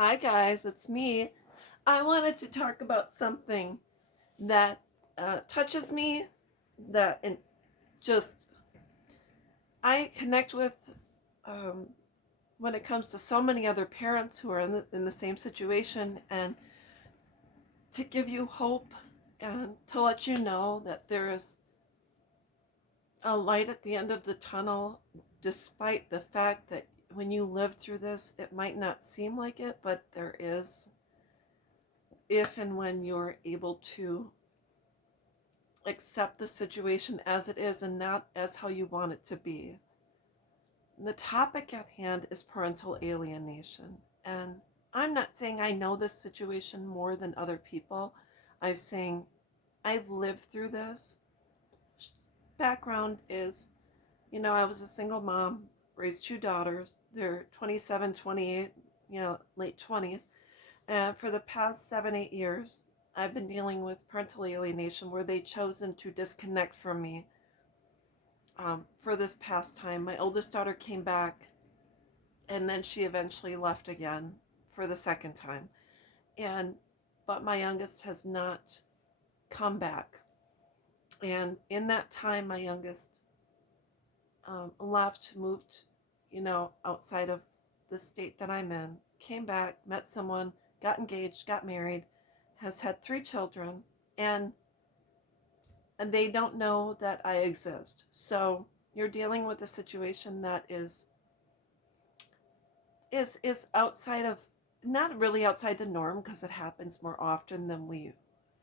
Hi guys, it's me. I wanted to talk about something that touches me, that just I connect with um, when it comes to so many other parents who are in the same situation, and to give you hope and to let you know that there is a light at the end of the tunnel, despite the fact that when you live through this, it might not seem like it, but there is, if and when you're able to accept the situation as it is and not as how you want it to be. The topic at hand is parental alienation. And I'm not saying I know this situation more than other people. I'm saying I've lived through this. Background is, I was a single mom, raised two daughters. They're 27, 28, late 20s. And for the past 7, 8 years, I've been dealing with parental alienation where they've chosen to disconnect from me for this past time. My oldest daughter came back, and then she eventually left again for the second time. And but my youngest has not come back. And in that time, my youngest left, moved, outside of the state that I'm in, came back, met someone, got engaged, got married, has had 3 children, and they don't know that I exist. So you're dealing with a situation that is outside of, not really outside the norm, because it happens more often than we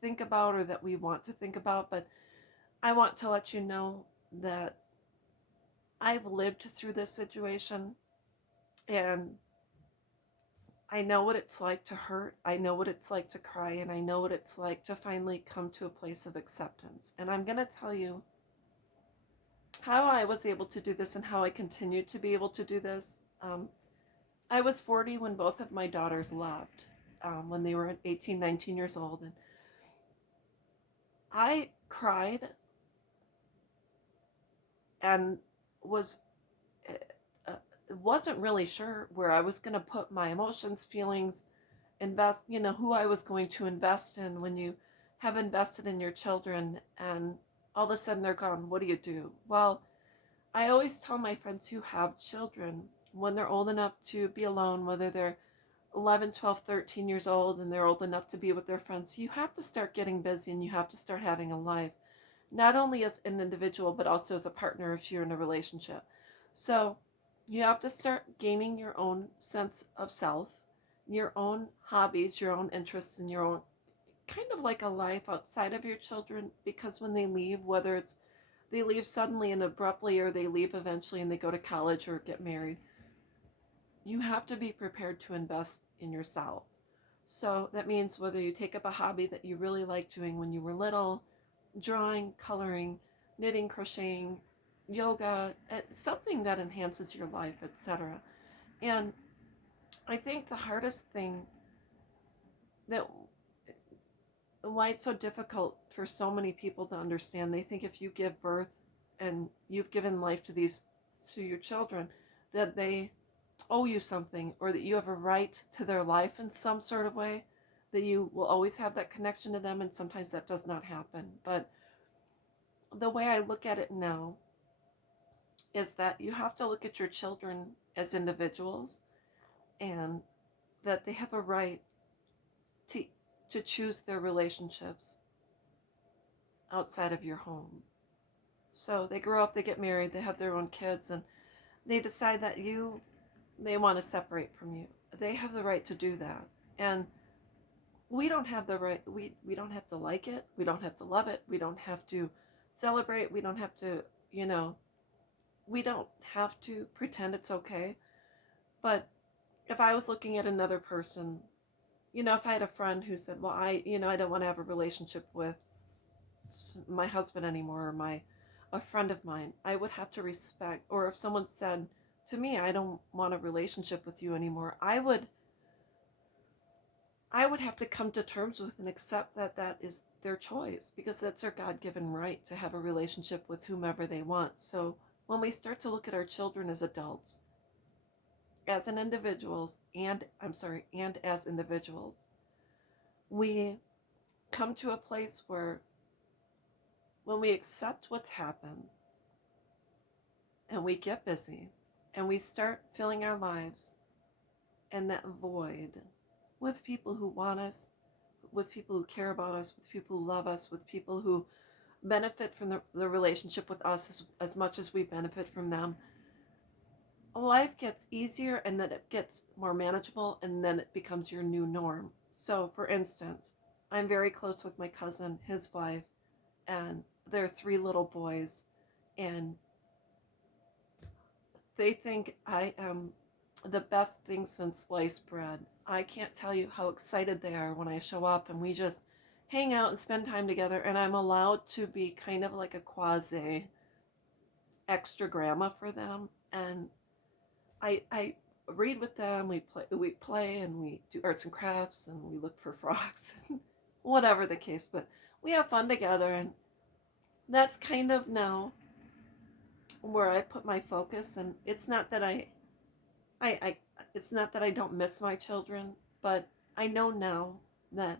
think about or that we want to think about. But I want to let you know that I've lived through this situation, and I know what it's like to hurt. I know what it's like to cry, and I know what it's like to finally come to a place of acceptance. And I'm going to tell you how I was able to do this and how I continue to be able to do this. I was 40 when both of my daughters left, when they were 18, 19 years old. And I cried and was uh, wasn't really sure where I was going to put my emotions, feelings, invest, who I was going to invest in. When you have invested in your children and all of a sudden they're gone, what do you do? Well, I always tell my friends who have children, when they're old enough to be alone, whether they're 11, 12, 13 years old and they're old enough to be with their friends, you have to start getting busy and you have to start having a life, not only as an individual, but also as a partner if you're in a relationship. So you have to start gaining your own sense of self, your own hobbies, your own interests, and your own kind of like a life outside of your children, because when they leave, whether it's they leave suddenly and abruptly or they leave eventually and they go to college or get married, you have to be prepared to invest in yourself. So that means whether you take up a hobby that you really liked doing when you were little, drawing, coloring, knitting, crocheting, yoga, something that enhances your life, etc. And I think the hardest thing, that why it's so difficult for so many people to understand, they think if you give birth and you've given life to your children, that they owe you something, or that you have a right to their life in some sort of way, that you will always have that connection to them. And sometimes that does not happen. But the way I look at it now is that you have to look at your children as individuals, and that they have a right to choose their relationships outside of your home. So they grow up, they get married, they have their own kids, and they decide that they want to separate from you. They have the right to do that. And we don't have the right, we don't have to like it, we don't have to love it, we don't have to celebrate, we don't have to, we don't have to pretend it's okay. But if I was looking at another person, if I had a friend who said, well, I don't want to have a relationship with my husband anymore, or a friend of mine, I would have to respect. Or if someone said to me, I don't want a relationship with you anymore, I would have to come to terms with and accept that that is their choice, because that's their God-given right to have a relationship with whomever they want. So when we start to look at our children as adults, as an individuals and as individuals, we come to a place where when we accept what's happened and we get busy and we start filling our lives and that void with people who want us, with people who care about us, with people who love us, with people who benefit from the relationship with us as much as we benefit from them, life gets easier and then it gets more manageable and then it becomes your new norm. So, for instance, I'm very close with my cousin, his wife, and their three little boys, and they think I am the best thing since sliced bread. I can't tell you how excited they are when I show up and we just hang out and spend time together, and I'm allowed to be kind of like a quasi extra grandma for them. And I read with them, we play and we do arts and crafts and we look for frogs and whatever the case, but we have fun together, and that's kind of now where I put my focus. And I it's not that I don't miss my children, but I know now that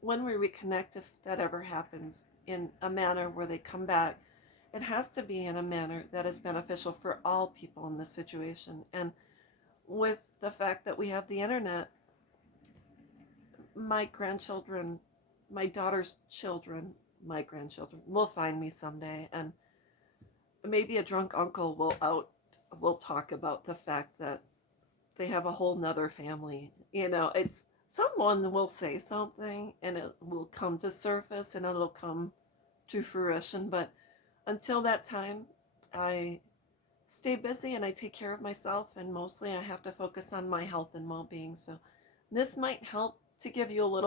when we reconnect, if that ever happens in a manner where they come back, it has to be in a manner that is beneficial for all people in this situation. And with the fact that we have the internet, my grandchildren, my daughter's children, my grandchildren will find me someday, and maybe a drunk uncle will talk about the fact that they have a whole nother family. It's someone will say something and it will come to surface and it'll come to fruition. But until that time, I stay busy and I take care of myself, and mostly I have to focus on my health and well-being. So this might help to give you a little